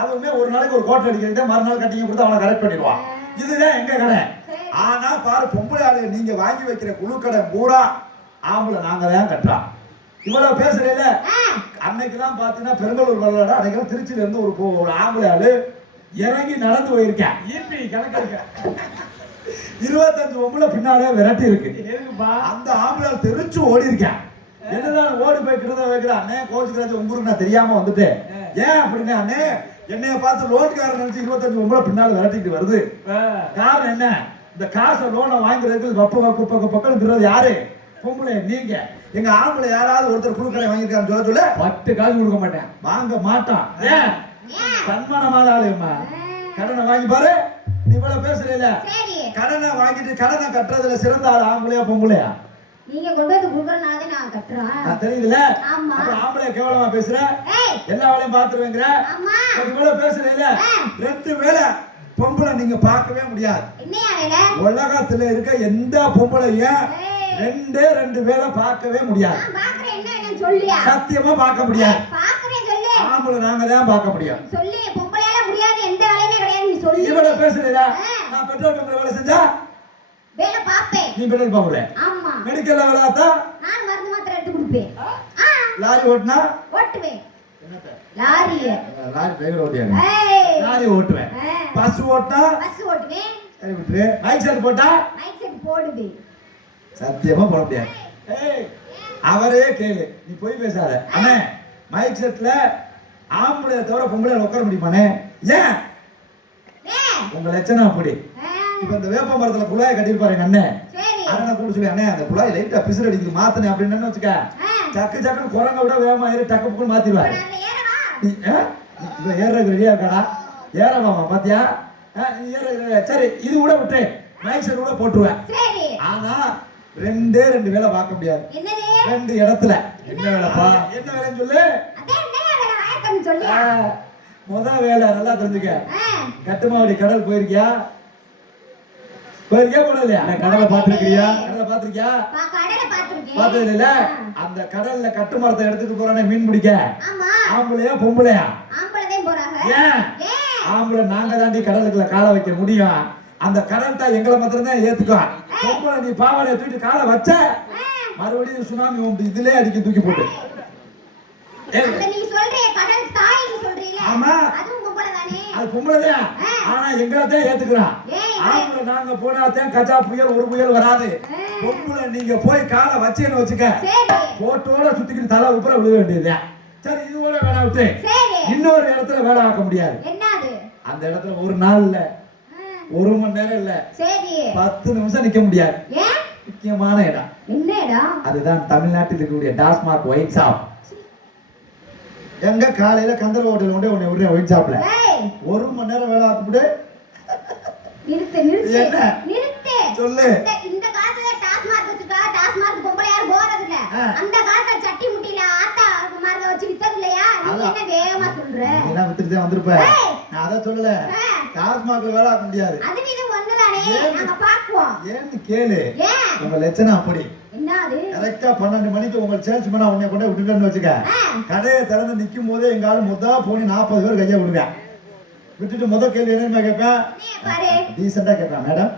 அதுவுமே ஒரு நாளைக்கு ஒரு கோட்டை அடிக்கிறது, மறுநாள் கட்டிங்க கொடுத்து அவனை கரெக்ட் பண்ணிடுவான். இதுதான் எங்க கடை. ஆனா பாரு பொம்பளை ஆளு நீங்க வாங்கி வைக்கிற குழு கடை பூரா ஆம்பளை நாங்க தான் கட்டுறோம். இவ்வளவு பேசுறீல, அன்னைக்குதான் பாத்தீங்கன்னா பெருங்கலூர் வரலாறு, அன்னைக்கு திருச்சியில இருந்து ஒரு ஆம்பளை ஆளு இறங்கி நடந்து போயிருக்கேன். ஈபி கணக்கு இருக்க 25 பொம்பளை பின்னாலே விரட்டி இருக்கு. எதுக்குப்பா? அந்த ஆம்பளை தெரிச்சு ஓடி இருக்கேன். என்னதான் ஓடி போய் கிட்ட வைக்கிற அண்ணே கோச்சுக்கிறது உங்களுக்கு நான் தெரியாம வந்துட்டு ஏன் அப்படின்னு அண்ணே என்னைய பார்த்து லோன்காரன் நினைச்சு 25 பொம்பளை பின்னால விரட்டிட்டு வருது. காரணம் என்ன? இந்த காசை லோனை வாங்குறதுக்கு பக்கம் திருவது யாரு? பொம்பளை நீங்க. எங்க ஆம்பளை யாராவது ஒருத்தர் குழு கடை வாங்கியிருக்கான்னு சொல்ல 10 காசு கொடுக்க மாட்டேன், வாங்க மாட்டான். ஏன்? தன்மானமான ஆளுமா. கடனை வாங்கி பாரு. நீ இவ்வளவு பேசுறீல, கடனை வாங்கிட்டு கடனை கட்டுறதுல சிறந்த ஆள் ஆம்பளையா பொம்பளையா? நீங்க கொண்டு வந்து குடுக்கறனால நான் கட்டுறேன். தெரியுதுல? ஆமா. அப்புறம் ஆம்பளைய கேவலமா பேசுற, எல்லா வேலையும் பாத்துருவேங்கிற. ஆமா. இவ்வளவு பேசுறீல, 2 வேலை பொம்பளை நீங்க பார்க்கவே முடியாது. என்னையா வேலை? உலகத்துல இருக்க எந்த பொம்பளையும் 2 வேலை பார்க்கவே முடியாது. நான் பாக்குறேன், என்ன வேணும் சொல்லியா? சத்தியமா பார்க்க முடியாது. பாக்குறேன் சொல்லு. ஆம்பளை நாங்க தான் பார்க்க முடியும். சொல்லு, பொம்பளையால முடியாது, எந்த வேலையுமே கிடையாது, நீ சொல்லு. இவ்வளவு பேசுறீல, நான் பெட்ரோல் பங்க்ல வேலை செஞ்சா வேலை பாப்பேன். நீ பெட்ரோல் பங்க்ல? ஆமா. மெடிக்கல்ல வேலை பார்த்தா நான் மருந்து மாத்திரை எடுத்து கொடுப்பேன். லாரி ஓட்டுனா ஓட்டுவேன். லாரி டிரைவர் ஓட்டியாங்க. லாரி ஓட்டுவேன். பஸ் ஓட்டா பஸ் ஓட்டுவேன். சரி விட்டுரு. மைக் செட் போட்டா மைக் செட் போடுவேன். சத்தியமா போட முடியாது. அவரே கேளு, நீ போய் பேசாத. அண்ணே மைக் செட்ல ஆம்பளை தவிர பொம்பளை உட்கார முடியுமாண்ணே? ஏன்? உங்க லட்சணம் அப்படி. இப்ப இந்த வேப்ப மரத்துல குழாயை கட்டிருப்பாரு எங்க அண்ணன். அண்ணனை கூட சொல்லி, அண்ணே அந்த குழாய் லைட்டா பிசுறு அடிக்குது மாத்தனே அப்படின்னு வச்சுக்க, சக்கு சக்குன்னு குரங்க விட வேகமா ஏறி டக்கு புக்குன்னு மாத்திடுவாரு. ஏறது ரெடியா இருக்காடா? ஏறவாமா பாத்தியா? சரி இது கூட விட்டு மைக் செட் கூட போட்டுருவேன். ஆனா 2 வேலை பார்க்க முடியாது. 2 இடத்துல. என்ன வேலைப்பா? என்ன வேலைன்னு சொல்லு. முதல் வேலை நல்லா தெரிஞ்சுக்க. கட்டுமாவடி கடல் போயிருக்கியா? போயிருக்கியா போனது? கடலை பாத்துருக்கியா? கடலை பாத்துருக்கியா? பார்த்தது இல்ல. அந்த கடல்ல கட்டுமரத்தை எடுத்துட்டு போறானே மீன் பிடிக்க, ஆம்பளையா பொம்பளையா? ஏன்? ஆம்பளை நாங்க தாண்டி கடலுக்குள்ள காலை வைக்க முடியும். அந்த கடல் தான் எங்களை மாத்திரம் தான் ஏத்துக்கும். பொம்பளை நீ பாவாடைய தூக்கிட்டு காலை வச்ச மறுபடியும் சுனாமி உண்டு இதுலயே அடிக்க தூக்கி போட்டு. ஆமா அது பொம்பளைதான். ஆனா எங்களை தான் ஏத்துக்கிறான். ஆம்பளை நாங்க போனாதான் கச்சா புயல் ஒரு புயல் வராது. பொம்பளை நீங்க போய் காலை வச்சேன்னு வச்சுக்க, போட்டோட சுத்திக்கிட்டு தலை உப்புற விழ வேண்டியதுதான். சரி இது கூட வேலை விட்டு இன்னொரு இடத்துல வேலை ஆக்க முடியாது. அந்த இடத்துல ஒரு நாள் இல்ல, 1 மணி நேரம் இல்ல, 10 நிமிஷம் நிக்க முடியாது. முக்கியமான இடம். என்ன இடம்? அதுதான் தமிழ்நாட்டில் இருக்கக்கூடிய டாஸ்மாக் ஒயிட் ஷாப். எங்க காலையில கந்தர் ஹோட்டல் கொண்டு உன்னை விடுற ஒயிட் ஷாப்ல 1 மணி நேரம் வேலை ஆக்கிட்டு நிறுத்து சொல்லு. இந்த காலத்துல டாஸ்மாக் வச்சுக்கா, டாஸ்மாக் பொம்பளை யாரும் போறது இல்ல. அந்த காலத்துல சட்டி முட்டில ஆத்தா மார்க்க வச்சு வித்தது இல்லையா? நீ என்ன வேகமா சொல்ற? நீ எல்லாம் வித்துட்டு தான் வந்திருப்ப. நான் அத சொல்லல. டாஸ்மாக்ல வேலை ஆக்க முடியாது. அது இது ஒண்ணுதானே, நாங்க பாக்குவோம். ஏன்னு கேளு. உங்க லட்சணம் அப்படி. என்ன அது கரெக்டா 12 மணிக்கு உங்க சேல்ஸ்மேனா உன்னை கொண்டு விட்டுட்டேன்னு வச்சுக்க. கடையை திறந்து நிக்கும் போதே எங்க ஆளு மொத்தா போனி 40 பேர் கையை விடுவேன். விட்டுட்டு முதல் கேள்வி என்ன கேட்பேன்? டீசெண்டா கேட்பேன், மேடம்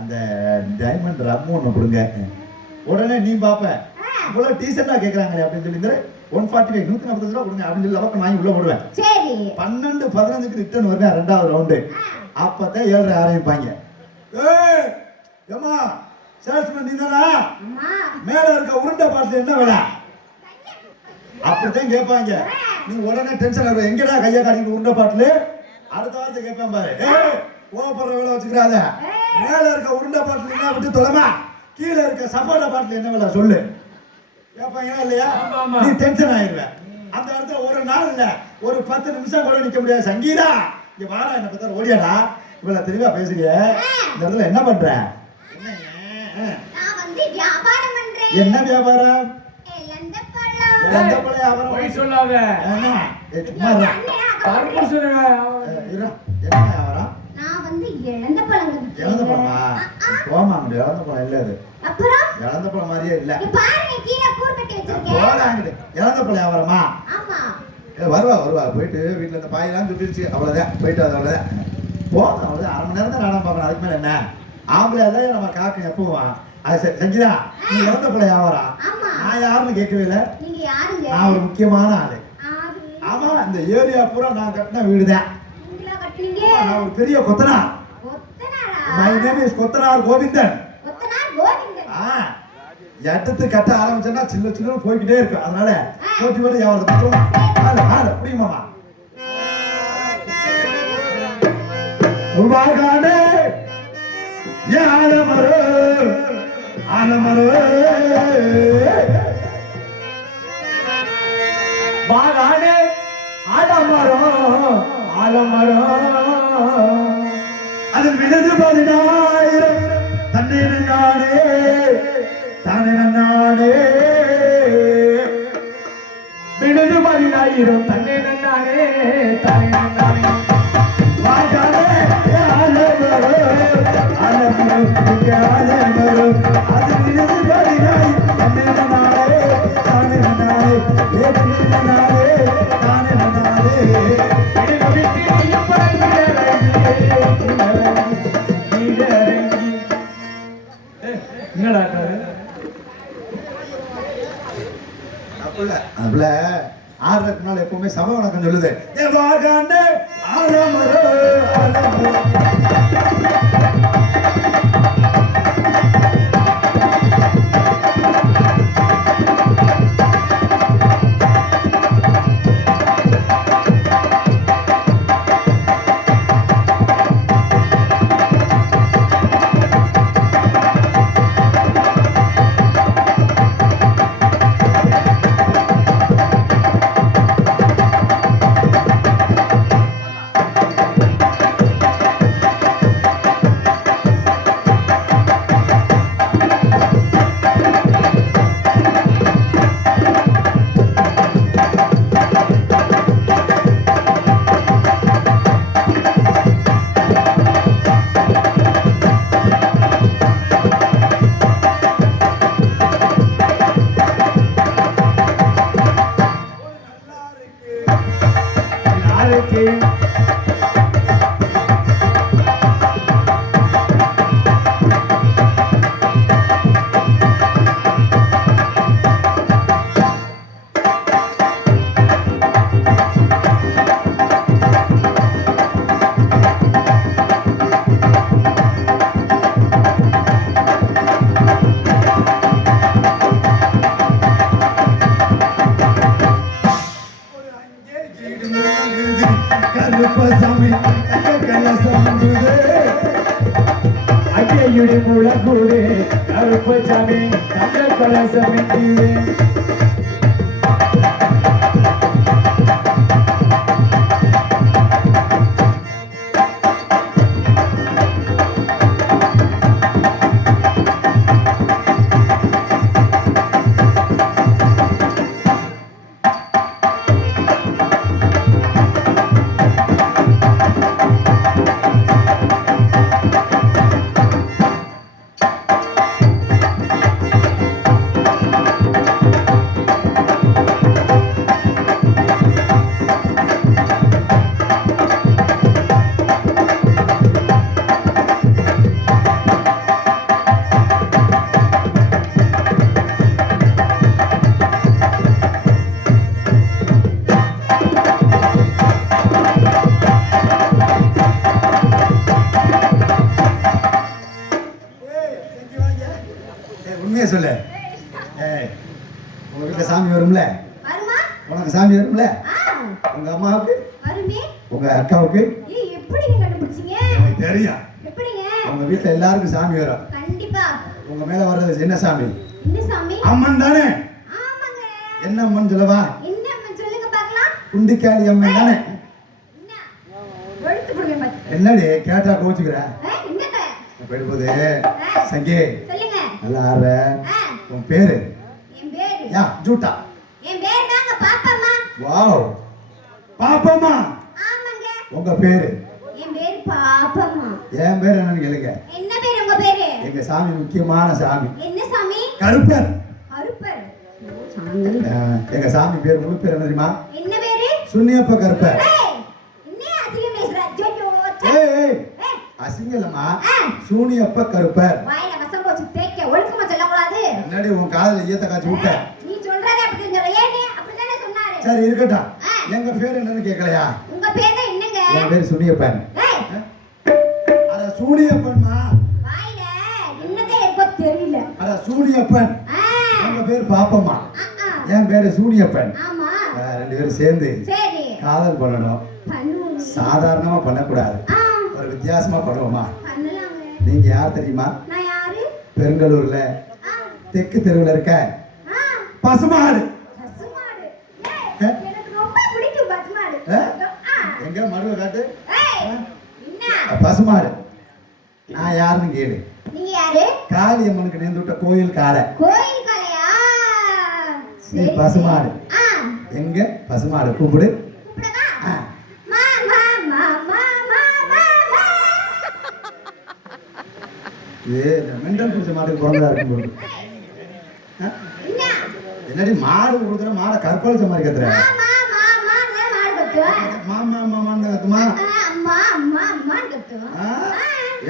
அந்த டைமண்ட் ரம்மு ஒண்ணு கொடுங்க. உடனே நீ பாப்ப இவ்வளவு டீசெண்டா கேட்கறாங்களே அப்படின்னு சொல்லி 145 140 ரூபா கொடுங்க அப்படின்னு சொல்லி லவக்க வாங்கி உள்ள போடுவேன். சரி 12-15க்கு ரிட்டர்ன் வருவேன் ரெண்டாவது ரவுண்டு. அப்பதான் 7:30 ஆரம்பிப்பாங்க. ஏய் ஏமா சேல்ஸ்மேன் நீ தானா? மேல இருக்க உருண்டை பாட்டில் என்ன விலை அப்படித்தான் கேட்பாங்க. நீ உடனே டென்ஷன் ஆகும், எங்கடா கையை காட்டிட்டு உருண்டை பாட்டில் அடுத்த வாரத்தை கேட்பேன் பாரு. ஏய் ஓப்படுற வேலை வச்சுக்கிறாத, மேல இருக்க உருண்டை பாட்டில் என்ன விட்டு தொலைமா, கீழே இருக்க சப்பாடா பாட்டில் என்ன விலை சொல்லு கேட்பாங்க இல்லையா? நீ டென்ஷன் ஆயிடுவேன். அந்த இடத்துல ஒரு நாள் இல்ல ஒரு 10 நிமிஷம் கூட நிக்க முடியாது. சங்கீதா இங்க வாடா, என்ன பத்தி ஓடியாடா, இவ்வளவு தெளிவா பேசுறிய, இந்த இடத்துல என்ன பண்ற? நான் வந்து வியாபாரம் பண்றேன். என்ன வியாபாரம்? இலந்தப்பழம். இலந்தப்பழ வியாபாரம். போய் சொல்லாத. சும்மா இரு. தர்ம சொல்லுங்க. என்ன வியாபாரம்? நான் வந்து இலந்தப்பழம். இலந்தப்பழமா? போமாங்க, இலந்தப்பழம் இல்ல அது. அப்புறம் இலந்தப்பழம் மாதிரியே இல்ல. பாருங்க கீழே கூர் கட்டி வச்சிருக்கேன். போடாங்கடி. இலந்தப்பழ வியாபாரமா? ஆமா. வருவா போயிட்டு வீட்டுல இந்த பாயெல்லாம் சுட்டிருச்சு, அவ்வளவுதான் போயிட்டு அவ்வளவுதான் போதும். அவ்வளவுதான் 1/2 மணி நேரம் தான் நாடகம் பார்க்கணும், அதுக்கு மேல என்ன? ஆம்பளை எல்லாம் நம்ம காக்க எப்பவும் அது சங்கீதா நீ இலந்தப்பழ வியாபாரம். நான் யாருன்னு கேட்கவே இல்லை. நீங்க யாருங்க? நான் ஒரு முக்கியமான ஆளு. ஆமா, இந்த ஏரியா பூரா நான் கட்டின வீடுதான். நீங்களா கட்டுனீங்க? நான் ஒரு பெரிய கொத்தனார். கொத்தனாரா? மை நேம் இஸ் கொத்தனார் கோவிந்தன். கொத்தனார் கோவிந்தன். எடுத்து கட்ட ஆரம்பிச்சேன்னா சின்ன சின்ன போய்கிட்டே இருக்கு. அதனால போட்டி போட்டு வியாபாரத்தை புரியுமாமா? உருவாகானே ஆலமரோ ஆலமரோ வாகானே ஆலமரம் ஆலமரம் அதன் வினது 16,000 தன்னை நானே தானே நானே விடுது 16,000 தன்னை நானே தானே நானே வாகானே ஆலமரோ ஆலமரோ ஆலமரோ அதன் வினது 16,000 தன்னை நானே தானே நானே தானே நானே என்னடா அதுல ஆடுறதுக்கு நாள் எப்பவுமே சபை வணக்கம் சொல்லுது. வாகானே ஆலமரோ ஆலமரோ அக்கையுடி முழக்கூடு கருப்பசாமி தங்க கலசமிட்டு உண்மையை சொல்லு. ஏய், உங்க வீட்டுல சாமி வரும்ல? வருமா? உனக்கு சாமி வரும்ல? ஆ, உங்க அம்மாவுக்கு, வருமே. உங்க அக்காவுக்கு ஏய், எப்படிங்க கண்டுபிடிச்சீங்க? எனக்கு தெரியும். எப்படிங்க? உங்க வீட்டுல எல்லாருக்கும் சாமி வரும். கண்டிப்பா. உங்க மேல வர்றது என்ன சாமி? என்ன சாமி? அம்மன் தானே? ஆமாங்க. என்ன அம்மன் சொல்லவா? என்ன அம்மன் சொல்லுங்க பார்க்கலாம். குண்டிக்காளி அம்மன் தானே? என்ன? வெளுத்து போடுங்க பாத்து. என்னடி கேட்டா கோச்சுக்கிற? என்னங்க? போயிடும்போது சங்கி சொல்லுங்க. நல்லா ஆடுற. ஆ, உன் பேரு? என் பேரு. யா ஜூட்டா. என் பேர் தாங்க பாப்பாம்மா. வாவ், பாப்பம்மா. ஆமாங்க. உங்க பேரு? என் பேர் பாப்பாம்மா. என் பேர் என்னன்னு கேளுங்க. என்ன பேர் உங்க பேரு? எங்க சாமி முக்கியமான சாமி. என்ன சாமி? கருப்பர். அருப்பர். சாமி. எங்க சாமி பேர் முழு பேர் என்ன தெரியுமா? என்ன பேரு? சுன்னியப்ப கருப்பர். ஏய், என்ன அசிங்கம் பேசுற? ஜோஜோ. ஏய் ஏய், ஏய், அசிங்கலமா? ஆ, சூனியப்ப கருப்பர். வாயில வசம் போச்சு தேய்க்க. ஒழுக்கமா சொல்லக்கூடாது. என்னடி உன் காதுல ஈயத்த காய்ச்சி விட்ட? நீ சொல்றதே அப்படி சொல்ற. ஏனே அப்படிதானே சொன்னாரு. சரி இருக்கட்டும். ஆ. எங்க பேர் என்னன்னு கேட்கலையா? உங்க பேர் தான் என்னங்க? என் பேர் சுனியப்பன். ஏய், அட சூனியப்பன்மா. வாயில என்னதே இருக்கோ தெரியல. அட சூனியப்பன். ஆ, உங்க பேர் பாப்பம்மா. ஆ, என் பேரு சூனியப்பன். ஆமா. ரெண்டு பேரும் சேர்ந்து சரி. காதல் பண்ணணும். பண்ணுவோம். சாதாரணமா பண்ணக்கூடாது, ஆ, ஒரு வித்தியாசமா பண்ணுவோமா? பண்ணலாங்க. நீங்க யார் தெரியுமா? நான் யாரு? பெருங்கலூர்ல ஆ, தெற்கு தெருவுல இருக்க ஆ, பசுமாடு. பசுமாடு. ஆ? ஏய், எனக்கு ரொம்ப பிடிக்கும் பசுமாடு. ஆ? ஆ, எங்க மடுவை காட்டு. ஏய், ஆ? என்ன? பசுமாடு. நான் யாருன்னு கேளு. நீங்க யாரு? காளி அம்மனுக்கு நேர்ந்து விட்ட கோயில் காடை. கோயில் கலையா? நீ பசுமாடு. ஆ, எங்க பசுமாடு கூப்பிடு. கூப்பிடவா? ஆ. மா மா மா மா மா மா மா. இது இந்த மெண்டல் பிடிச்ச மாட்டுக்கு பிறந்ததா இருக்கும் போது. ஆ? என்ன? என்னடி மாடு கொடுக்குற மாடை கற்பழிச்ச மாதிரி கத்துற? மா மா மா மா நான் மாடு கத்துவேன். மாமா மாமான்னு கத்துமா? அம்மா அம்மா அம்மா கத்துவேன். ஆ?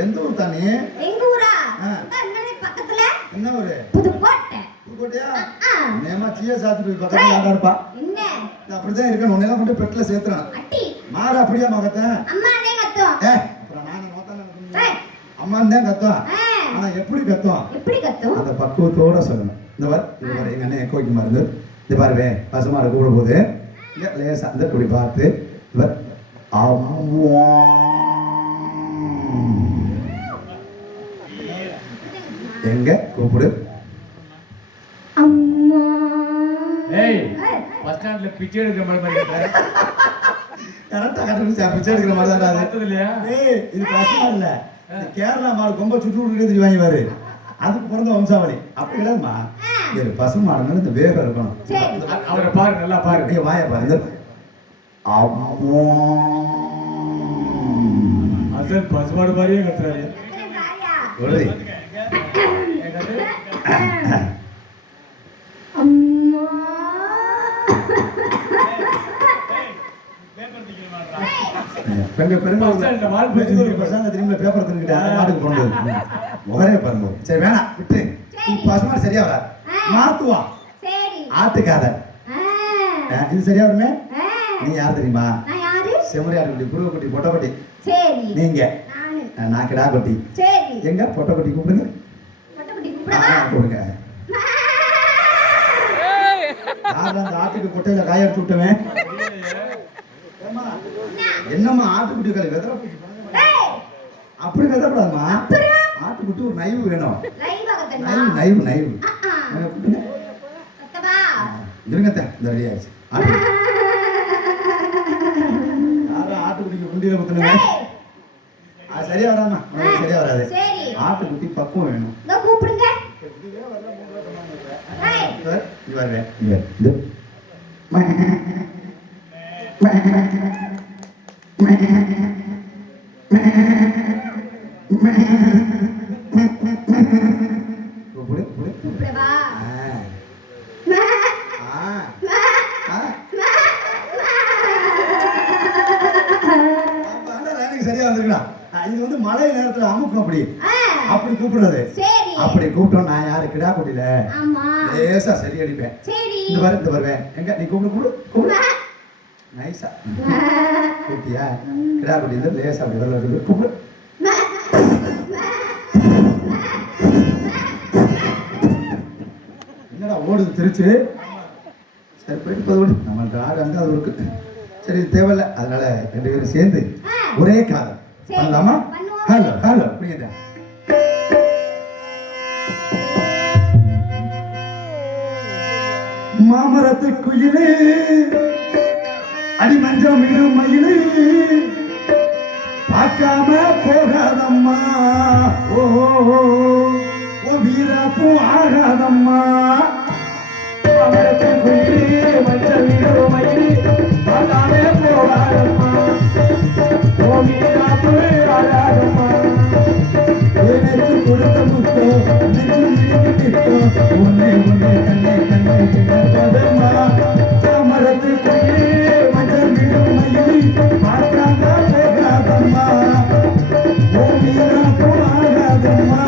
எந்த ஊர் தானே? எங்க ஊரா? ஆ. இந்த பக்கத்துல என்ன ஊரு? புதுக்கோட்டை. புதுக்கோட்டையா? ஆ. நேமா சீய சாத்துட்டு பக்கத்துல ஆடா இருப்பா. என்ன? இது அப்படிதான் இருக்கணும். உன்னெல்லாம் கொண்டு பெட்ல சேர்த்துறான். அட்டி. மாடு அப்படியா மகத்தேன்? அம்மா அண்ணே கத்தும். அப்புறம் நானே நோத்தானே கத்தும். ஏய். அம்மான்னு தான் கத்தும். ஆ. ஆனா எப்படி கத்தும்? எப்படி கத்தும்? அந்த பக்குவத்தோட சொல்லணும். இந்த பாரு, இது பாரு, எங்க அண்ணன் கோய்க்கு மருந்து. இது பாருவே, பசுமாடு கூப்பிட போது இங்க லேசா அந்த குடி பார்த்து இவர் எங்க கூப்பிடு. அம்மா. ஏய், ஏய். பஸ் ஸ்டாண்ட்ல பிச்சை எடுக்கிற மாதிரி இருக்கிற. கரெக்டா கண்டுபிடிச்சா பிச்சை எடுக்கிற மாதிரி தான் அது. பார்த்தது இல்லையா? ஏய், இது பசுமாடு இல்ல, இது கேரளா மாடு. கொம்ப சுட்டு விட்டு திரும்பி வாங்கி பாரு, அதுக்கு பிறந்த வம்சாவளி. அப்படி கிடையாதுமா, இது பசுமாடுனால இந்த வேகம் இருக்கணும். சரி. அவரை பாரு, நல்லா பாரு. அப்படியே வாய பாருங்க. அசல் பசுமாடு மாதிரியே கத்துறாரு. கத்துறேன் பாரியா? ஒழுதி. அம்மா. பெருங்க பெருங்க பஸ் ஸ்டாண்ட்ல மாடு பெருங்க பிடிச்சிருக்கு. பசங்க திரும்ப பேப்பர் தின்னுக்கிட்டு அந்த மாட்டுக்கு பிறந்தது. முகரே பாருங்க. சரி வேணாம் விட்டு. சரி. பசுமாடு சரியா வராது, மாத்துவா. சரி. ஆட்டுக்காத. ஆ. இது சரியா வருமே. ஆ. நீ யார் தெரியுமா? நான் யாரு? செம்மறியாட்டுக்குட்டி, குருவக்குட்டி, பொட்டக்குட்டி. சரி. நீங்க நானு. நான் கிடா குட்டி. சரி. எங்க பொட்டக்குட்டி கூப்பிடுங்க. மொட்டைக்குட்டி கூப்பிடவா? கூப்பிடுங்க. யார் அந்த ஆட்டுக்கு கொட்டையில காய எடுத்து விட்டவன்? ஏம்மா, என்னம்மா ஆட்டுக்குட்டி காலை வெதற பூச்சி பண்ணுங்க. ஏய், அப்படி வெதப்படாதுமா. ஆட்டுக்குட்டி ஒரு நைவு வேணும். லைவ் ஆகத்தமா? Knife knife knife. ஆ. கூப்பிடுங்க. கத்தவா? இருங்கத்த, இந்த ரெடி ஆயிடுச்சு. யாரும் ஆட்டுக்குட்டிக்கு குண்டியில குத்துனுங்க. ஏய். அது சரியா வராமா, உனக்கு சரியா வராது. சரி. ஆட்டுக்குட்டி பக்குவம் வேணும். இங்க கூப்பிடுங்க. ஏய். இது வருவேன். இது கூப்பிடு கூப்பிடு. கூப்பிடவா? ஆ. ஆ. சரியா வந்திருக்கலாம். இது வந்து மழை நேரத்துல அமுக்கும். அப்படி ஆ. அப்படி கூப்பிடுறது. சரி. அப்படி கூப்பிட்டோம். நான் யாரு கிடா குட்டில ஆமா. லேசா சரி அடிப்பேன். சரி. இந்த வருவேன். எங்க நீ கூப்பிடு கூப்பிடு கூப்பிடு. நைஸா கூப்பிட்டியா? கிடா குட்டி இந்த லேசா அப்படி வரல கூப்பிடு. என்னடா ஓடுது திருச்சு. சரி போயிட்டு போது நம்மள்ட்ட ஆடு அங்கே அது இருக்கு. சரி இது தேவையில்லை. அதனால 2 பேரும் சேர்ந்து ஒரே காதல் பண்ணலாமா? ஹலோ ஹலோ புரியுதா? மாமரத்து குயிலே அடி மஞ்சள் மீனும் மயிலே பார்க்காம போகாதம்மா. ஓ வீரப்பூ ஆகாதம்மா. மாமரத்து குயிலே மஞ்சள் மீனும் மயிலே பார்க்காம போகாதம்மா. ஓ வீரப்பூ ஆகாதம்மா. எனக்கு கொடுத்த முத்தம் உன்னை உன்னை கண்ணே கண்ணே பதமா. மரத்து குயிலே மஞ்சள் மீனும் மயிலே பார்க்காம போகாதம்மா. ஓ வீரப்பூ ஆகாதம்மா.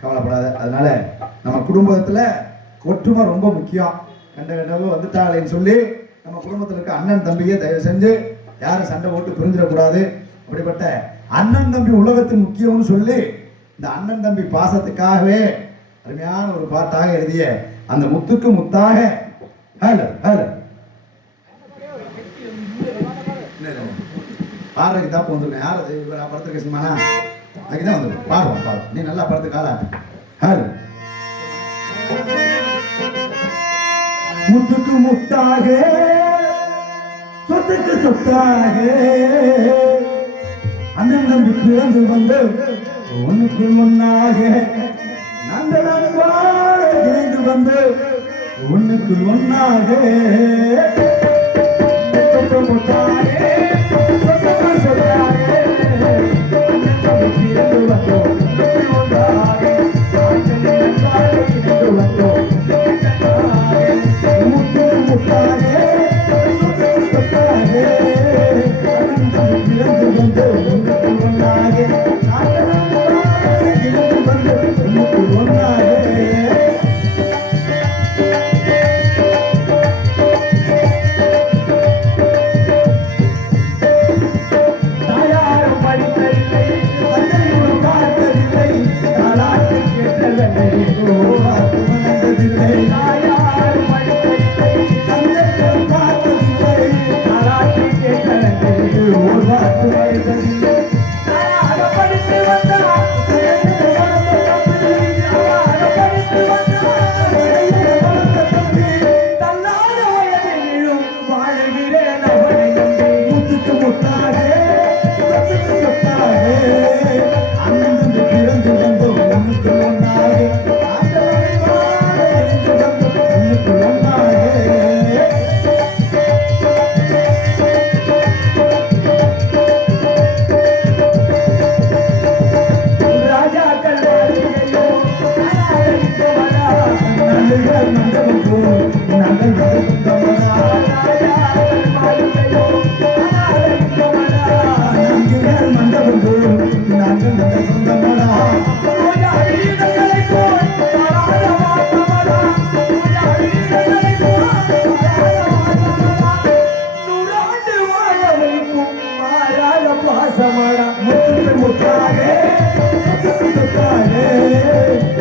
கவலைப்படாத. அதனால நம்ம குடும்பத்துல ஒற்றுமை ரொம்ப முக்கியம். கண்டவ வந்துட்டாளேன்னு சொல்லி நம்ம குடும்பத்தில் இருக்க அண்ணன் தம்பியை தயவு செஞ்சு யாரும் சண்டை போட்டு புரிஞ்சிடக்கூடாது. அப்படிப்பட்ட அண்ணன் தம்பி உலகத்தின் முக்கியம்னு சொல்லி இந்த அண்ணன் தம்பி பாசத்துக்காகவே அருமையான ஒரு பாட்டாக எழுதிய அந்த முத்துக்கு முத்தாக பாடுறதுக்கு தான் வந்துருக்கேன். யார் அது? படத்துக்கு சினிமானா அதுக்குதான் வந்துடும். பாடுவோம் பாடு. நீ நல்லா படத்துக்கு காலாட்டு. ஹலோ முத்துக்கு முத்தாக சொத்துக்கு சொத்தாக அண்ணன் தம்பி பிறந்து வந்து ஒண்ணுக்குள் ஒன்னாக நாங்கள் அன்பாக இணைந்து வந்து ஒண்ணுக்குள் ஒன்னாக முத்துக்கு முத்தாக சொத்துக்கு சொத்தாக அண்ணன் தம்பி பிறந்து வந்தோம் ஒன்றாக நாங்கள் அன்பாக இணைந்து வந்தோம் முத்துக்கு முத்தாக சொத்துக்கு சொத்தாக அண்ணன் தம்பி பிறந்து வந்து ஒண்ணுக்குள் ஒன்னாக நாங்கள் அன்பாக இணைந்து வந்து ஒண்ணுக்குள் ஒன்னாக பார்த்ததில்லை சொந்தமடா ரோஜா விழிகளை போல் மாறாத வாசமடா ரோஜா விழிகளை போல் மாறாத வாசமடா நூறாண்டு வாழ வைக்கும் மாறாத பாசமடா முத்துக்கு முத்தாகே சொத்துக்கு சொத்தாகே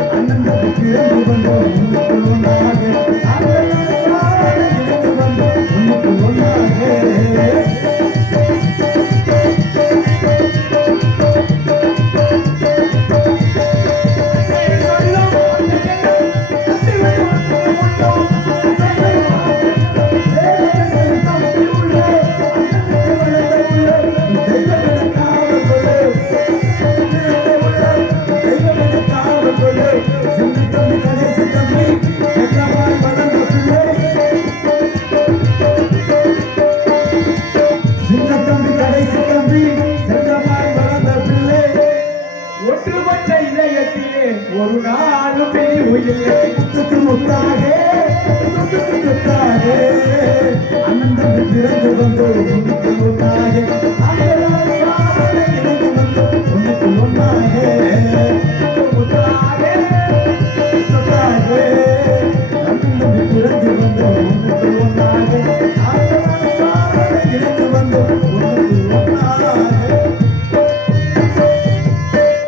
அண்ணன் பிறந்து வந்தோம் உன்னுக்குள் ஒன்றாக இணைந்து வந்தோம் உன்னுக்குள் ஒன்றாக ஒன்றுபட்ட இதயத்திலே ஒரு நாளும் பிரிவு இல்லை முத்துக்கு முத்தாக